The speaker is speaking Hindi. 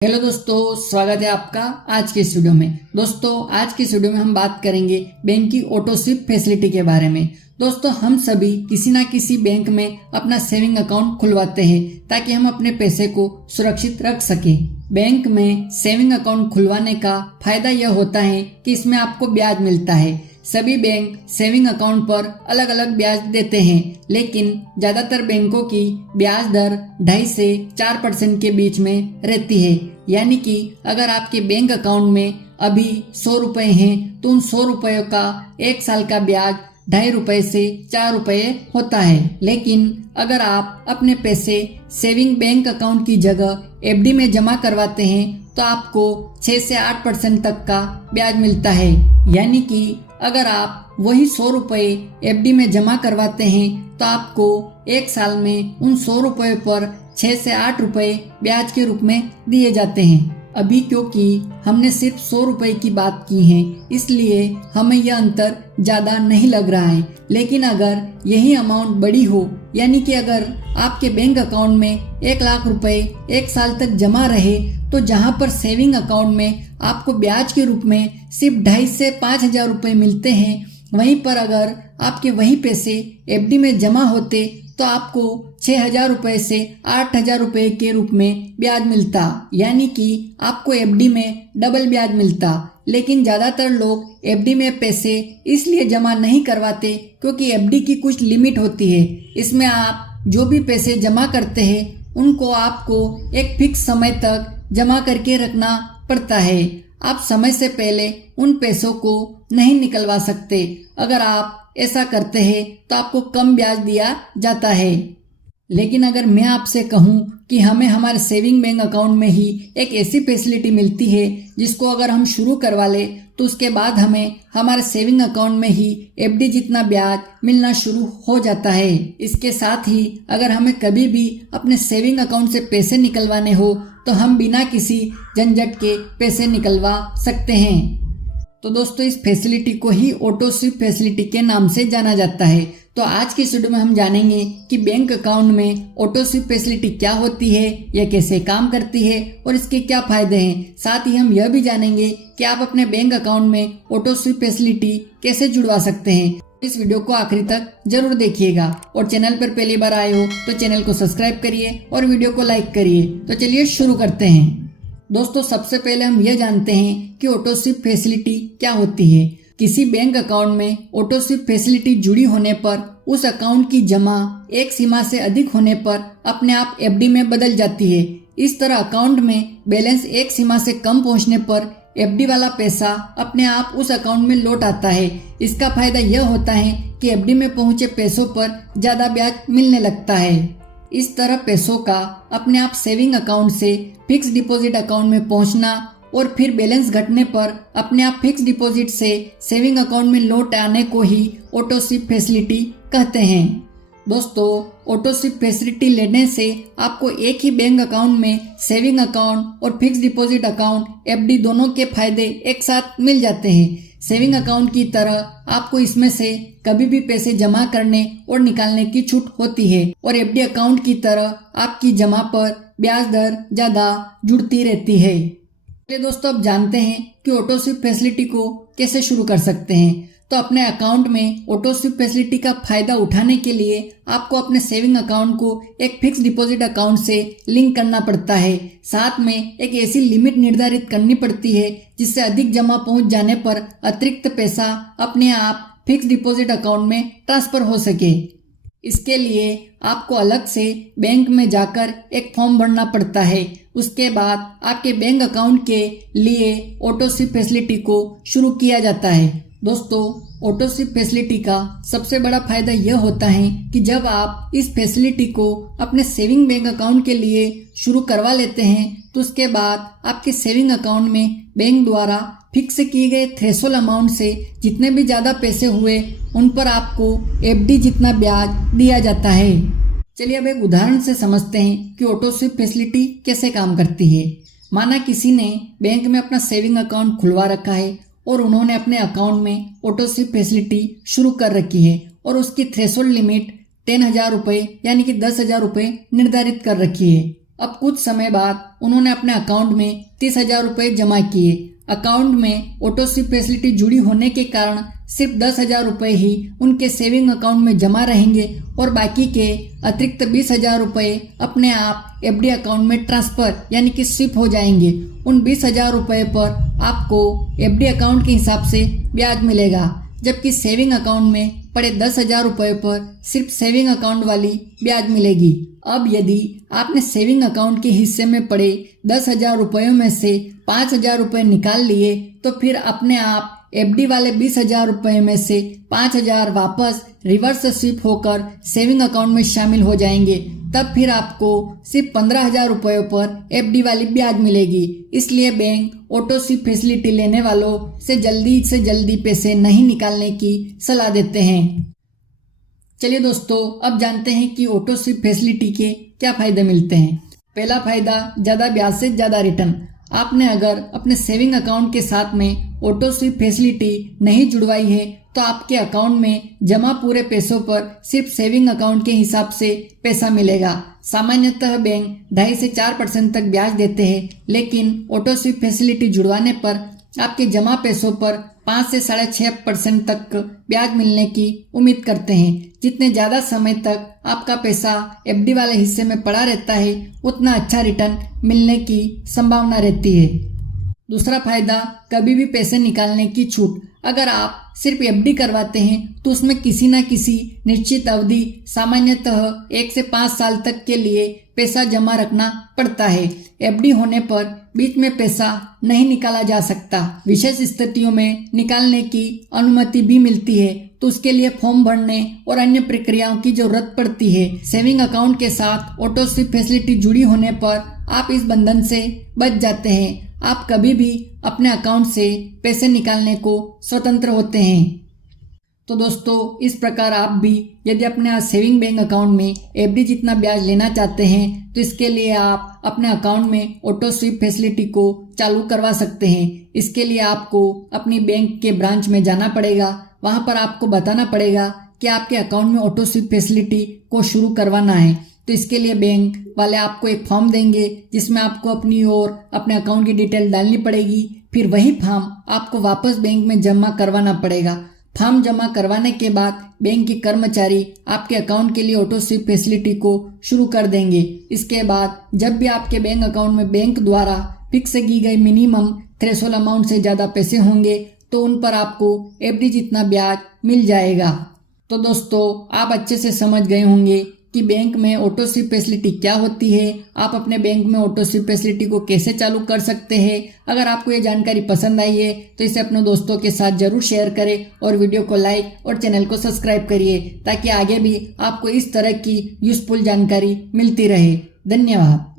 हेलो दोस्तों, स्वागत है आपका आज के इस वीडियो में। दोस्तों आज की इस वीडियो में हम बात करेंगे बैंक की ऑटो स्वीप फैसिलिटी के बारे में। दोस्तों हम सभी किसी ना किसी बैंक में अपना सेविंग अकाउंट खुलवाते हैं ताकि हम अपने पैसे को सुरक्षित रख सकें। बैंक में सेविंग अकाउंट खुलवाने का फायदा यह होता है कि इसमें आपको ब्याज मिलता है। सभी बैंक सेविंग अकाउंट पर अलग अलग ब्याज देते हैं, लेकिन ज्यादातर बैंकों की ब्याज दर 2.5 से 4% के बीच में रहती है। यानी कि अगर आपके बैंक अकाउंट में अभी 100 रुपए हैं तो उन 100 रुपयों का 1 साल का ब्याज 2.5 रुपए से 4 रुपए होता है। लेकिन अगर आप अपने पैसे सेविंग बैंक अकाउंट की जगह एफडी में जमा करवाते हैं तो आपको 6 से 8% तक का ब्याज मिलता है। यानी कि अगर आप वही 100 रुपए एफडी में जमा करवाते हैं तो आपको 1 साल में उन 100 रुपए पर 6 से 8 रुपए ब्याज के रूप में दिए जाते हैं। अभी क्योंकि हमने सिर्फ 100 रुपए की बात की है, इसलिए हमें यह अंतर ज्यादा नहीं लग रहा है। लेकिन अगर यही अमाउंट बड़ी हो, यानी कि अगर आपके बैंक अकाउंट में 1 लाख रुपए 1 साल तक जमा रहे, तो जहां पर सेविंग अकाउंट में आपको ब्याज के रूप में सिर्फ 2.5 से 5,000 रुपए मिलते हैं, वहीं पर अगर आपके वही पैसे एफडी में जमा होते तो आपको 6,000 रुपए से 8,000 रुपए के रूप में ब्याज मिलता। यानी कि आपको एफडी में डबल ब्याज मिलता। लेकिन ज्यादातर लोग एफडी में पैसे इसलिए जमा नहीं करवाते क्योंकि एफडी की कुछ लिमिट होती है। इसमें आप जो भी पैसे जमा करते हैं उनको आपको एक फिक्स समय तक जमा करके रखना पड़ता है। आप समय से पहले उन पैसों को नहीं निकलवा सकते। अगर आप ऐसा करते हैं तो आपको कम ब्याज दिया जाता है। लेकिन अगर मैं आपसे कहूं कि हमें हमारे सेविंग बैंक अकाउंट में ही एक ऐसी फैसिलिटी मिलती है जिसको अगर हम शुरू करवा ले तो उसके बाद हमें हमारे सेविंग अकाउंट में ही एफडी जितना ब्याज मिलना शुरू हो जाता है। इसके साथ ही अगर हमें कभी भी अपने सेविंग अकाउंट से पैसे निकलवाने हो तो हम बिना किसी झंझट के पैसे निकलवा सकते हैं। तो दोस्तों इस फैसिलिटी को ही ऑटो स्वीप फैसिलिटी के नाम से जाना जाता है। तो आज की वीडियो में हम जानेंगे कि बैंक अकाउंट में ऑटो स्वीप फैसिलिटी क्या होती है, यह कैसे काम करती है और इसके क्या फायदे हैं। साथ ही हम यह भी जानेंगे कि आप अपने बैंक अकाउंट में ऑटो स्वीप फैसिलिटी कैसे जुड़वा सकते हैं। इस वीडियो को आखिरी तक जरूर देखिएगा और चैनल पर पहली बार आए हो तो चैनल को सब्सक्राइब करिए और वीडियो को लाइक करिए। तो चलिए शुरू करते हैं। दोस्तों सबसे पहले हम यह जानते हैं कि ऑटो स्वीप फैसिलिटी क्या होती है। किसी बैंक अकाउंट में ऑटो स्वीप फैसिलिटी जुड़ी होने पर उस अकाउंट की जमा एक सीमा से अधिक होने पर अपने आप एफडी में बदल जाती है। इस तरह अकाउंट में बैलेंस एक सीमा से कम पहुंचने पर एफडी वाला पैसा अपने आप उस अकाउंट में लौट आता है। इसका फायदा यह होता है कि एफडी में पहुंचे पैसों पर ज्यादा ब्याज मिलने लगता है। इस तरह पैसों का अपने आप सेविंग अकाउंट से फिक्स डिपॉजिट अकाउंट में पहुंचना और फिर बैलेंस घटने पर अपने आप फिक्स डिपॉजिट से सेविंग अकाउंट में लौट आने को ही ऑटो स्वीप फैसिलिटी कहते हैं। दोस्तों ऑटो स्वीप फैसिलिटी लेने से आपको एक ही बैंक अकाउंट में सेविंग अकाउंट और फिक्स डिपॉजिट अकाउंट एफडी दोनों के फायदे एक साथ मिल जाते हैं। सेविंग अकाउंट की तरह आपको इसमें से कभी भी पैसे जमा करने और निकालने की छूट होती है और एफडी अकाउंट की तरह आपकी जमा पर ब्याज दर ज्यादा जुड़ती रहती है। चलिए दोस्तों अब जानते हैं कि ऑटो स्वीप फैसिलिटी को कैसे शुरू कर सकते हैं। तो अपने अकाउंट में ऑटो स्वीप फैसिलिटी का फायदा उठाने के लिए आपको अपने सेविंग अकाउंट को एक फिक्स डिपॉजिट अकाउंट से लिंक करना पड़ता है। साथ में एक ऐसी लिमिट निर्धारित करनी पड़ती है जिससे अधिक जमा पहुंच जाने पर अतिरिक्त पैसा अपने आप फिक्स डिपॉजिट अकाउंट में ट्रांसफर हो सके। इसके लिए आपको अलग से बैंक में जाकर एक फॉर्म भरना पड़ता है। उसके बाद आपके बैंक अकाउंट के लिए ऑटो स्वीप फैसिलिटी को शुरू किया जाता है। दोस्तों ऑटो स्वीप फैसिलिटी का सबसे बड़ा फायदा यह होता है कि जब आप इस फैसिलिटी को अपने सेविंग बैंक अकाउंट के लिए शुरू करवा लेते हैं तो उसके बाद आपके सेविंग अकाउंट में बैंक द्वारा फिक्स किए गए थ्रेशोल्ड अमाउंट से जितने भी ज्यादा पैसे हुए उन पर आपको एफडी जितना ब्याज दिया जाता है। चलिए अब एक उदाहरण से समझते हैं कि ऑटो स्वीप फैसिलिटी कैसे काम करती है। माना किसी ने बैंक में अपना सेविंग अकाउंट खुलवा रखा है और उन्होंने अपने अकाउंट में ऑटो स्वीप फैसिलिटी शुरू कर रखी है और उसकी थ्रेशोल्ड लिमिट 10,000 रुपए यानी कि 10,000 रुपए निर्धारित कर रखी है। अब कुछ समय बाद उन्होंने अपने अकाउंट में 30,000 रुपये जमा किए। अकाउंट में ऑटो स्वीप फैसिलिटी जुड़ी होने के कारण सिर्फ 10,000 रुपये ही उनके सेविंग अकाउंट में जमा रहेंगे और बाकी के अतिरिक्त 20,000 रुपये अपने आप एफडी अकाउंट में ट्रांसफर यानी कि स्विप हो जाएंगे। उन 20,000 रुपये पर आपको एफडी अकाउंट के हिसाब से ब्याज मिलेगा, जबकि सेविंग अकाउंट में पड़े 10,000 रुपये पर सिर्फ सेविंग अकाउंट वाली ब्याज मिलेगी। अब यदि आपने सेविंग अकाउंट के हिस्से में पड़े 10,000 रुपयों में से 5,000 रुपये निकाल लिए तो फिर अपने आप एफडी वाले 20,000 रुपये में से 5,000 वापस रिवर्स स्विप होकर सेविंग अकाउंट में शामिल हो जाएंगे। तब फिर आपको सिर्फ 15,000 रुपयों पर एफडी वाली ब्याज मिलेगी। इसलिए बैंक ऑटो स्वीप फैसिलिटी लेने वालों से जल्दी पैसे नहीं निकालने की सलाह देते हैं। चलिए दोस्तों, अब जानते हैं कि ऑटो स्वीप फैसिलिटी के क्या फायदे मिलते हैं। पहला फायदा, ज्यादा ब्याज से ज्यादा रिटर्न। आपने अगर अपने सेविंग अकाउंट के साथ में ऑटो स्वीप फैसिलिटी नहीं जुड़वाई है तो आपके अकाउंट में जमा पूरे पैसों पर सिर्फ सेविंग अकाउंट के हिसाब से पैसा मिलेगा। सामान्यतः बैंक 2.5 से 4% तक ब्याज देते हैं, लेकिन ऑटो स्वीप फैसिलिटी जुड़वाने पर आपके जमा पैसों पर 5 से 6.5% तक ब्याज मिलने की उम्मीद करते हैं। जितने ज्यादा समय तक आपका पैसा एफडी वाले हिस्से में पड़ा रहता है उतना अच्छा रिटर्न मिलने की संभावना रहती है। दूसरा फायदा, कभी भी पैसे निकालने की छूट। अगर आप सिर्फ एफडी करवाते हैं तो उसमें किसी न किसी निश्चित अवधि, सामान्यतः 1 से 5 साल तक के लिए पैसा जमा रखना पड़ता है। एफडी होने पर बीच में पैसा नहीं निकाला जा सकता। विशेष स्थितियों में निकालने की अनुमति भी मिलती है, तो उसके लिए फॉर्म भरने और अन्य प्रक्रियाओं की जरूरत पड़ती है। सेविंग अकाउंट के साथ ऑटो स्वीप फैसिलिटी जुड़ी होने पर आप इस बंधन से बच जाते हैं। आप कभी भी अपने अकाउंट से पैसे निकालने को स्वतंत्र होते हैं। तो दोस्तों, इस प्रकार आप भी यदि अपने सेविंग बैंक अकाउंट में एफडी जितना ब्याज लेना चाहते हैं तो इसके लिए आप अपने अकाउंट में ऑटो स्वीप फैसिलिटी को चालू करवा सकते हैं। इसके लिए आपको अपनी बैंक के ब्रांच में जाना पड़ेगा। वहां पर आपको बताना पड़ेगा कि आपके अकाउंट में ऑटो स्वीप फैसिलिटी को शुरू करवाना है। तो इसके लिए बैंक वाले आपको एक फॉर्म देंगे जिसमें आपको अपनी और अपने अकाउंट की डिटेल डालनी पड़ेगी। फिर वही फॉर्म आपको वापस बैंक में जमा करवाना पड़ेगा। फॉर्म जमा करवाने के बाद बैंक के कर्मचारी आपके अकाउंट के लिए ऑटो स्वीप फैसिलिटी को शुरू कर देंगे। इसके बाद जब भी आपके बैंक अकाउंट में बैंक द्वारा फिक्स की गई मिनिमम थ्रेशोल्ड अमाउंट से ज्यादा पैसे होंगे तो उन पर आपको एफडी जितना ब्याज मिल जाएगा। तो दोस्तों, आप अच्छे से समझ गए होंगे कि बैंक में ऑटो स्वीप फैसिलिटी क्या होती है, आप अपने बैंक में ऑटो स्वीप फैसिलिटी को कैसे चालू कर सकते हैं। अगर आपको ये जानकारी पसंद आई है तो इसे अपने दोस्तों के साथ जरूर शेयर करें और वीडियो को लाइक और चैनल को सब्सक्राइब करिए ताकि आगे भी आपको इस तरह की यूजफुल जानकारी मिलती रहे। धन्यवाद।